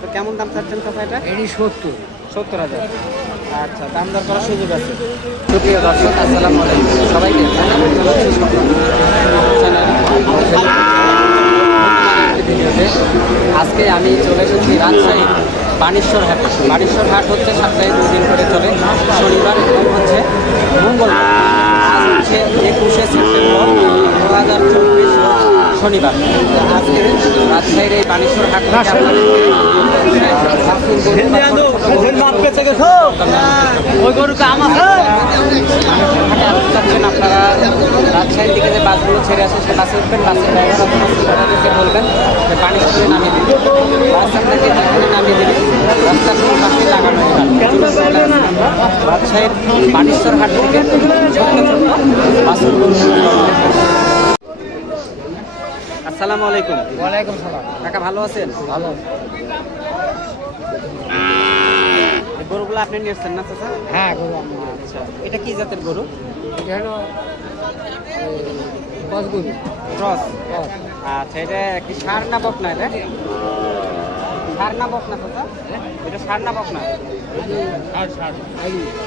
তো কেমন দাম চাচ্ছেন চাচা এটা? এটি সত্তর। সত্তর হাজার। আচ্ছা দাম দর করার সুযোগ আছে? সুপ্রিয় দর্শক আসসালামু আলাইকুম। সবাইকে আজকে আমি চলে এসেছি রাজশাহী বানেশ্বর হাট। বানেশ্বর হাট হচ্ছে সপ্তাহে দুই দিন করে চলে। শনিবার হচ্ছে শনিবার। আজকে রাজশাহীর এই বানেশ্বর হাট চাচ্ছেন আপনারা রাজশাহীর দিকে যে বাসগুলো ছেড়ে আসে সে বাসে উঠবেন বাসের ড্রাইভার বলবেন যে স্কুলে নামিয়ে দিন। বাস আপনাকে নামিয়ে দিবে রাস্তার পাশে লাগানো। রাজশাহীর বানেশ্বর হাট থেকে ছোট্ট ছোট্ট আসসালামু আলাইকুম। ওয়ালাইকুম সালাম। কাকা ভালো আছেন? ভালো। এই গরুগুলো আপনি নিয়ে এসছেন না চাচা? হ্যাঁ গরু আচ্ছা এটা কি জাতের গরু? এটা হলো বস গরু। ক্রস? আচ্ছা এটা কি সার না বকনা এটা? সার না বকনা চাচা? এটা সার না ষাট ষাট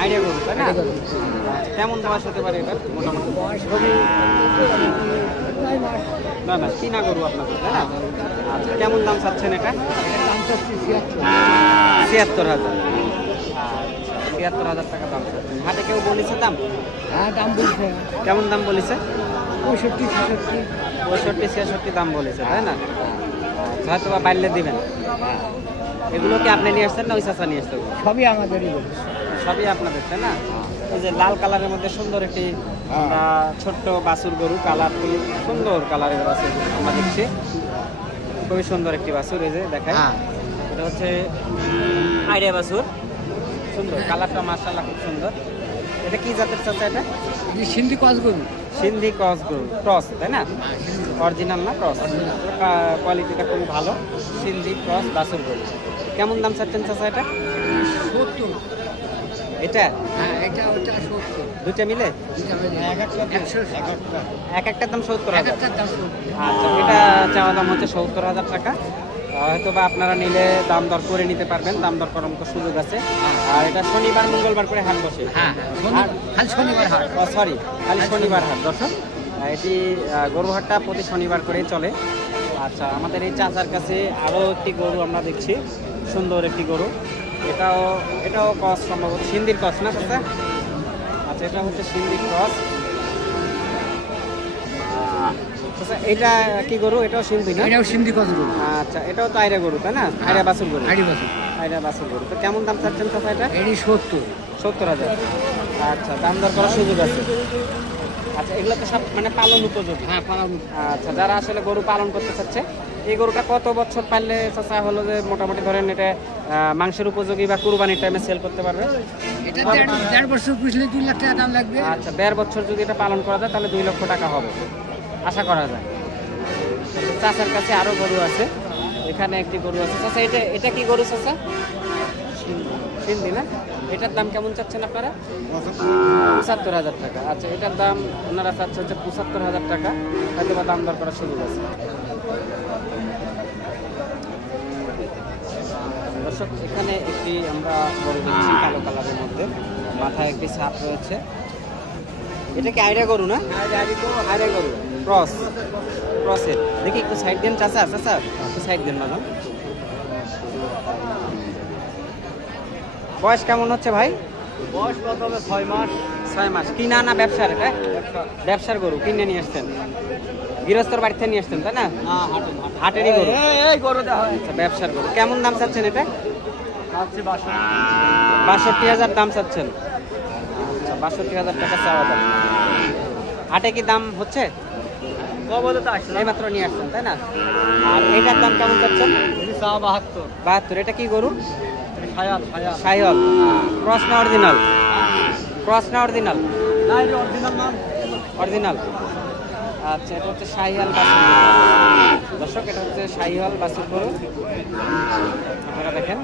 আইডিয়া গরু তাই না? কেমন বয়স হতে পারে এটা? মোটামুটি বয়স না না কিনা গরু আপনাদের তাই না আচ্ছা কেমন দাম চাচ্ছেন এটা? দাম চাচ্ছি ছিয়াত্তর হাজার। ছিয়াত্তর হাজার টাকা দাম চাচ্ছেন। হাটে কেউ বলেছে দাম? হ্যাঁ দাম বলছে। কেমন দাম বলেছে? পঁয়ষট্টি ছেষট্টি। পঁয়ষট্টি ছিয়াষট্টি দাম বলেছে তাই না? হয়তো বা বাড়লে দিবেন। এগুলো কি আপনি নিয়ে আসছেন না ওই চাচা নিয়ে আসতে সবই আমাদেরই সবই আপনাদের তাই না? ওই যে লাল কালারের মধ্যে সুন্দর একটি আমরা ছোট্ট বাছুর গরু কালার সুন্দর কালারের বাছুর আমরা দেখছি। খুবই সুন্দর একটি বাছুর এই যে দেখায় হ্যাঁ। এটা হচ্ছে আইডিয়া বাছুর। সুন্দর কালারটা মার্শাল্লাহ খুব সুন্দর। এটা কি জাতের চাচা এটা? সিন্ধি কস গরু। সিন্ধি ক্রস গরু ক্রস তাই না? হ্যাঁ অরিজিনাল না ক্রস? কোয়ালিটিটা খুবই ভালো। সিন্ধি ক্রস বাছুর গরু। কেমন দাম চাচ্ছেন চাচা এটা? সত্তর। এটা? হ্যাঁ দুইটা মিলে? এক একটার দাম সত্তর হাজার। আচ্ছা এটা চাওয়া দাম হচ্ছে সত্তর হাজার টাকা। হয়তো বা আপনারা নিলে দাম দর করে নিতে পারবেন। দাম দর করার মতো সুযোগ আছে। আর এটা শনিবার মঙ্গলবার করে হাট বসে। হ্যাঁ শনি- খালি শনিবার হাট। সরি খালি শনিবার হাট দর্শক। এটি গরু হাটটা প্রতি শনিবার করেই চলে। আচ্ছা আমাদের এই চাচার কাছে আরও একটি গরু আমরা দেখছি। সুন্দর একটি গরু। এটাও এটাও কস সম্ভবত সিন্দির কস না চাচা? আচ্ছা এটা হচ্ছে সিন্দির কস আচ্ছা এটা কি গরু? এটাও সিন্ধি না? এটাও সিন্ধি কস গরু। আচ্ছা এটাও তো আইরা গরু তাই না? আইরা বাছুর গরু। আড়ি বছর আইরা বাছুর গরু। তো কেমন দাম চাচ্ছেন চাচা এটা? এটি সত্তর। সত্তর হাজার। আচ্ছা দাম দর করার সুযোগ আছে। আচ্ছা এগুলো তো সব মানে পালন উপযোগী। হ্যাঁ পালাম আচ্ছা যারা আসলে গরু পালন করতে চাচ্ছে এই গরুটা কত বছর পাললে চাচা হলো যে মোটামুটি ধরেন এটা মাংসের উপযোগী বা কুরবানির টাইমে সেল করতে পারবে? এটা দেড় দেড় বছর পিছলে দুই লাখ টাকা দাম লাগবে। আচ্ছা দেড় বছর যদি এটা পালন করা যায় তাহলে দুই লক্ষ টাকা হবে। আশা করা যায়। চাচার কাছে আরও গরু আছে। এখানে একটি গরু আছে। চাচা এটা এটা কি গরু চাচা? সিন্ধি না? এটার দাম কেমন চাচ্ছেন আপনারা? পঁচাত্তর হাজার টাকা। আচ্ছা এটার দাম ওনারা চাচ্ছে হচ্ছে পঁচাত্তর হাজার টাকা। হয়তো বা দাম দর করার সুযোগ আছে। দর্শক এখানে একটি আমরা গরু দেখছি কালো কালারের মধ্যে। মাথায় একটি ছাপ রয়েছে। এটা কি আইডিয়া গরু না? আইডিয়া গরু ক্রস ক্রসের দেখি একটু সাইড দেন চাচা চাচা একটু সাইড দেন ম্যাডাম বয়স কেমন হচ্ছে ভাই? বয়স কত হবে ছয় মাস। ছয় মাস। কিনা না ব্যবসার এটা? ব্যবসার গরু কিনে নিয়ে আসছেন গৃহস্থর বাড়িতে নিয়ে আসছেন তাই না? হাটেরই গরু। আচ্ছা ব্যবসার গরু। কেমন দাম চাচ্ছেন এটা? বাষট্টি। হাজার দাম চাচ্ছেন। আচ্ছা বাষট্টি হাজার টাকা চাওয়া দাম। হাটে কি দাম হচ্ছে? কবলে তো এই মাত্র নিয়ে আসছেন তাই না? আর এটার দাম কেমন চাচ্ছেন? বাহাত্তর। বাহাত্তর এটা কি গরু? ছায়াত ছায়া সাইহল ক্রস না অরিজিনাল? ক্রস না নাম অরিজিনাল। আচ্ছা এটা হচ্ছে শাহিয়াল বাসুর। দর্শক এটা হচ্ছে শাহিয়াল বাসুর গরু। আপনারা দেখেন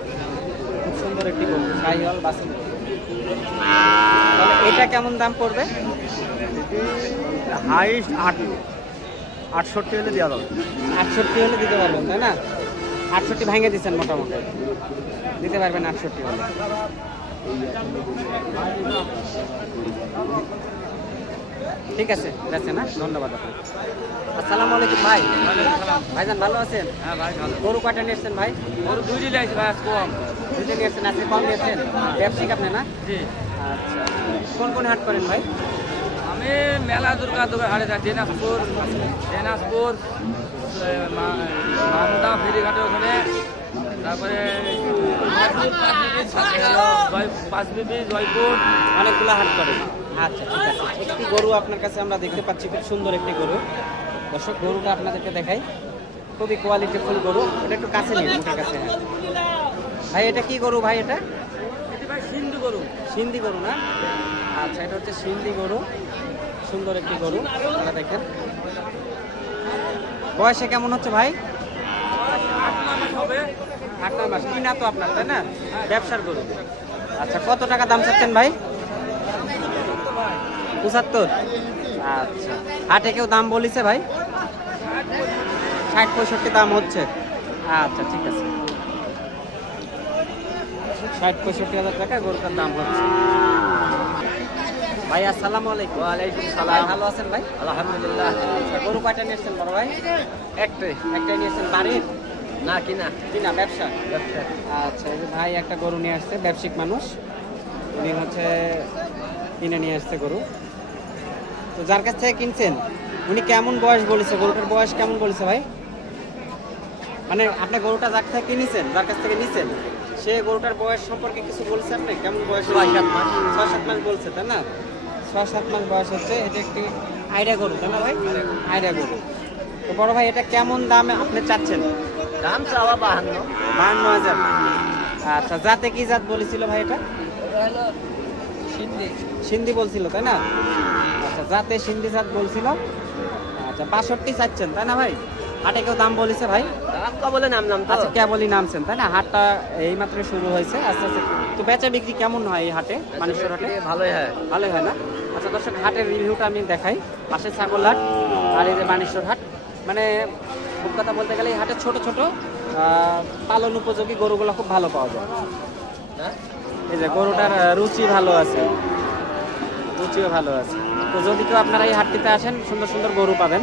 খুব সুন্দর একটি গরু শাহিয়াল বাসুর এটা কেমন দাম পড়বে? হাইস্ট আট আটষট্টি হলে দেওয়া যাবে। আটষট্টি হলে দিতে পারবেন তাই না? আটষট্টি ভেঙে দিচ্ছেন মোটামুটি। দিতে পারবেন আটষট্টি হলে। ঠিক আছে যাচ্ছে না ধন্যবাদ আপনাকে। আসসালামু আলাইকুম ভাই। ভাইজান ভালো আছেন? হ্যাঁ ভাই ভালো। গরু কয়টা নিয়েছেন ভাই? ওর দুই দিন আছে ভাই কম। দুইটা নিয়েছেন আজকে কম নিয়েছেন ব্যবসায়িক আপনি না? জি। আচ্ছা। কোন কোন হাট করেন ভাই? আমি মেলা দুর্গা দুর্গা হাটে যাই দিনাজপুর দিনাজপুর এ, মা- মালদা ফেরিঘাটে ওখানে। তারপরে জয় পাঁচবিবি জয়পুর অনেকগুলো হাট করেন আচ্ছা ঠিক আছে। একটি গরু আপনার কাছে আমরা দেখতে পাচ্ছি খুব সুন্দর একটি গরু। দর্শক গরুটা আপনাদেরকে দেখাই। খুবই কোয়ালিটি ফুল গরু। এটা একটু কাছে নিন মুখের কাছে। হ্যাঁ ভাই এটা কি গরু ভাই এটা? সিন্ধু গরু। সিন্ধি গরু না? আচ্ছা এটা হচ্ছে সিন্ধি গরু। সুন্দর একটি গরু আপনারা দেখেন। বয়সে কেমন হচ্ছে ভাই? আট মাস হবে। আট নয় মাস। কিনা তো আপনার তাই না? ব্যবসার গরু। আচ্ছা কত টাকা দাম চাচ্ছেন ভাই? পঁচাত্তর? আচ্ছা। হাটে কেউ দাম বলিছে ভাই? ষাট পঁয়ষট্টি দাম হচ্ছে। আচ্ছা ঠিক আছে। ষাট পঁয়ষট্টি হাজার টাকা গরুটার দাম হচ্ছে। ভাই আসসালামু আলাইকুম। ওয়ালাইকুম ভাই সালাম ভালো আছেন ভাই? আলহামদুলিল্লাহ। আচ্ছা গরু কয়টা নিয়েছেন বড় ভাই? একটাই। একটাই নিয়েছেন বাড়ির? না কিনা। কিনা ব্যবসা। আচ্ছা এই যে ভাই একটা গরু নিয়ে আসছে ব্যবসায়িক মানুষ। উনি হচ্ছে কিনে নিয়ে আসছে গরু। তো যার কাছ থেকে কিনছেন উনি কেমন বয়স বলেছে? গরুটার বয়স কেমন বলেছে ভাই? মানে আপনি গরুটা যার থেকে কিনেছেন যার কাছ থেকে নিছেন সে গরুটার বয়স সম্পর্কে কিছু বলছে আপনি? কেমন বয়স? ছয় সাত মাস। ছয় সাত মাস বলছে তাই না? ছয় সাত মাস বয়স হচ্ছে এটা একটি আইডিয়া গরু তাই না ভাই? আইডিয়া গরু। তো বড় ভাই এটা কেমন দামে আপনি চাচ্ছেন? দাম চাওয়া বাহান্ন। বাহান্ন হাজার। আচ্ছা জাতে কি জাত বলেছিল ভাই এটা? সিন্ধি বলছিল তাই না? আচ্ছা জাতে সিন্ধি জাত বলছিল। আচ্ছা বাষট্টি চাচ্ছেন তাই না ভাই? হাটে কেউ দাম বলেছে ভাই? বলে নাম নাম তো। আচ্ছা কেবলই নামছেন তাই না? হাটটা এই মাত্র শুরু হয়েছে। আস্তে আস্তে তো বেচা বিক্রি কেমন হয় এই হাটে মানুষের হাটে? ভালোই হয়। ভালোই হয় না? আচ্ছা দর্শক হাটের রিভিউটা আমি দেখাই। পাশে ছাগল হাট আর এই যে বানেশ্বর হাট। মানে কথা বলতে গেলে এই হাটে ছোট ছোট পালন উপযোগী গরুগুলো খুব ভালো পাওয়া যায়। এই যে গরুটার রুচি ভালো আছে। রুচিও ভালো আছে। তো যদি কেউ আপনারা এই হাটটিতে আসেন, সুন্দর সুন্দর গরু পাবেন।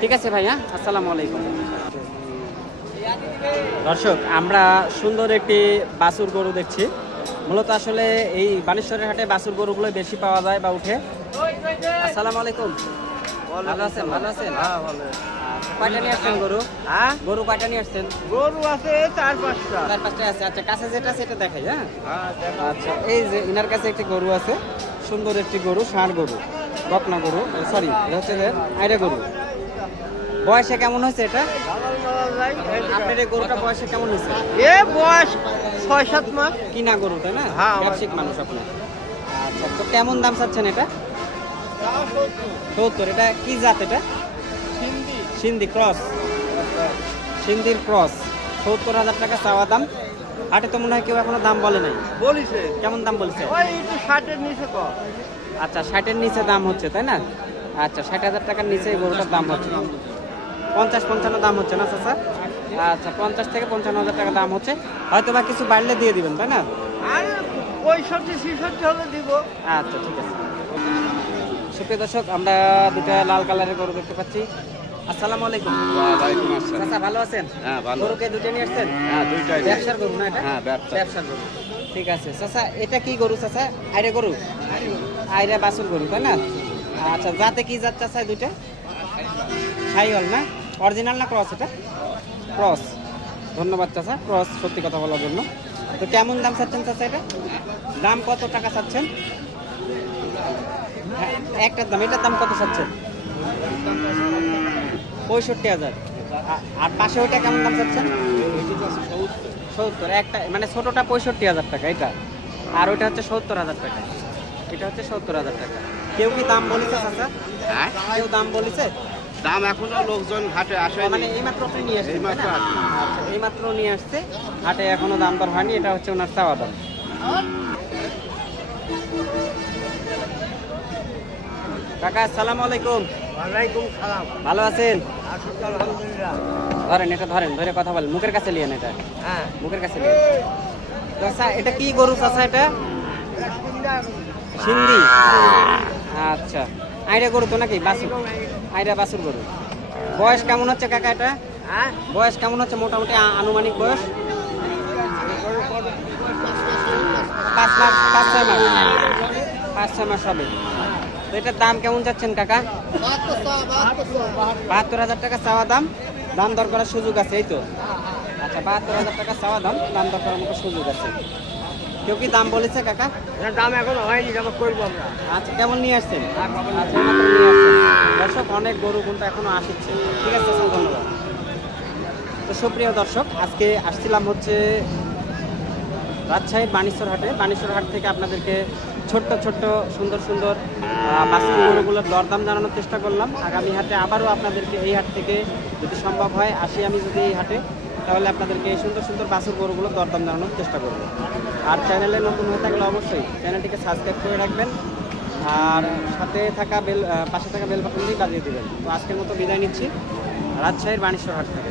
ঠিক আছে ভাইয়া, আসসালামু আলাইকুম। দর্শক, আমরা সুন্দর একটি বাছুর গরু দেখছি। মূলত আসলে এই বানেশ্বরের হাটে বাছুর গরুগুলো বেশি পাওয়া যায় বা উঠে। আসসালামু আলাইকুম। ভালো আছেন ভালো আছেন? হ্যাঁ কয়টা নিয়ে আসছেন গরু? হ্যাঁ? গরু কয়টা নিয়ে আসছেন? গরু আছে চার পাঁচটা। চার পাঁচটা আছে। আচ্ছা কাছে যেটা আছে দেখাই হ্যাঁ? হ্যাঁ আচ্ছা এই যে ইনার কাছে একটি গরু আছে সুন্দর একটি গরু ষাঁড় গরু বকনা গরু সরি এটা হচ্ছে আইরা গরু। বয়সে কেমন হয়েছে এটা? আপনার এই গরুটা বয়সে কেমন হয়েছে? এ বয়স ছয় সাত মাস। কিনা গরু তাই না? হ্যাঁ, ব্যবসায়িক মানুষ আপনার। আচ্ছা তো কেমন দাম চাচ্ছেন এটা? সত্তর এটা কি জাত এটা? সিন্ধি। ক্রস। সিন্ধির ক্রস সত্তর হাজার টাকা চাওয়া দাম। হাটে তো মনে হয় কেউ এখনও দাম বলে নাই। বলিছে। কেমন দাম বলছে? ওই আচ্ছা ষাটের নিচে দাম হচ্ছে তাই না? আচ্ছা ষাট হাজার টাকার নিচে এই গরুটার দাম হচ্ছে। পঞ্চাশ পঞ্চান্ন দাম হচ্ছে না চাচা? আচ্ছা পঞ্চাশ থেকে পঞ্চান্ন হাজার টাকা দাম হচ্ছে। হয়তো বা কিছু বাড়লে দিয়ে দিবেন তাই না? আর পঁয়ষট্টি ছিষট্টি হলে দিব। আচ্ছা ঠিক আছে। সুপ্রিয় দর্শক আমরা দুটা লাল কালারের গরু দেখতে পাচ্ছি। আসসালামু আলাইকুম। ওয়ালাইকুম আসসালাম। চাচা ভালো আছেন? হ্যাঁ ভালো। গরুকে দুটো নিয়ে আসছেন? হ্যাঁ দুইটাই ব্যবসার গরু না এটা? হ্যাঁ, ব্যবসা। ব্যবসার গরু। ঠিক আছে। চাচা এটা কি গরু চাচা? আইরে গরু? আইরে বাছুর গরু তাই না? আচ্ছা যাতে কি জাত চাচা দুইটা? সাইহল না? অরিজিনাল না ক্রস এটা? ক্রস। ধন্যবাদ চাচা ক্রস সত্যি কথা বলার জন্য। তো কেমন দাম চাচ্ছেন চাচা এটা? দাম কত টাকা চাচ্ছেন? একটার দাম এটার দাম কত চাচ্ছেন? পঁয়ষট্টি হাজার। আর পাশে ওইটা কেমন দাম চাচ্ছেন? সত্তর। একটা মানে ছোটটা পঁয়ষট্টি হাজার টাকা এটা। আর ওইটা হচ্ছে সত্তর হাজার টাকা। এটা হচ্ছে সত্তর হাজার টাকা। কেউ কি দাম বলেছে চাচা? হ্যাঁ? কেউ দাম বলেছে? দাম এখনও লোকজন ঘাটে আসে মানে এইমাত্র আপনি নিয়ে আসছেন এইমাত্র? আচ্ছা এইমাত্র নিয়ে আসছে। হাটে এখনও দাম দর হয়নি এটা হচ্ছে ওনার চাওয়া দাম। কাকা আসসালামু আলাইকুম। ওয়ালাইকুম সালাম। ভালো আছেন? আলহামদুলিল্লাহ ধরেন এটা ধরেন ধরে কথা বলেন। মুখের কাছে লিয়েন এটা। হ্যাঁ। মুখের কাছে চাচা এটা কি গরু চাচা এটা? সিন্ধি আচ্ছা। আইডা গরু তো নাকি? বাসুর আইডা বাসুর গরু। বয়স কেমন হচ্ছে কাকা এটা? হ্যাঁ? বয়স কেমন হচ্ছে? মোটামুটি আনুমানিক বয়স? পাঁচ মাস পাঁচ ছয় মাস। পাঁচ ছয় মাস হবে। তো এটার দাম কেমন যাচ্ছেন কাকা? বাহাত্তর হাজার টাকা চাওয়া দাম। দাম দর করার সুযোগ আছে এই তো? আচ্ছা বাহাত্তর হাজার টাকা চাওয়া দাম দাম দর করার মতো সুযোগ আছে। কেউ কি দাম বলেছে কাকা? দাম এখন হয়নি জমা করব আমরা। আচ্ছা কেমন নিয়ে আসছেন? আচ্ছা নিয়ে আসছেন। দর্শক অনেক গরু কিন্তু এখনও আসছে। ঠিক আছে ধন্যবাদ। তো সুপ্রিয় দর্শক আজকে আসছিলাম হচ্ছে রাজশাহীর বানেশ্বর হাটে। বানেশ্বর হাট থেকে আপনাদেরকে ছোট্ট ছোট্ট সুন্দর সুন্দর বাছুর দরদাম জানানোর চেষ্টা করলাম। আগামী হাটে আবারও আপনাদেরকে এই হাট থেকে যদি সম্ভব হয়, আসি আমি যদি এই হাটে, তাহলে আপনাদেরকে এই সুন্দর সুন্দর বাছুর গরুগুলো দরদাম জানানোর চেষ্টা করব। আর চ্যানেলে নতুন হয়ে থাকলে অবশ্যই চ্যানেলটিকে সাবস্ক্রাইব করে রাখবেন, আর সাথে থাকা বেল পাশে থাকা বেল বাটনটি বাজিয়ে দেবেন। তো আজকের মতো বিদায় নিচ্ছি। রাজশাহীর বানেশ্বর হাট থেকে।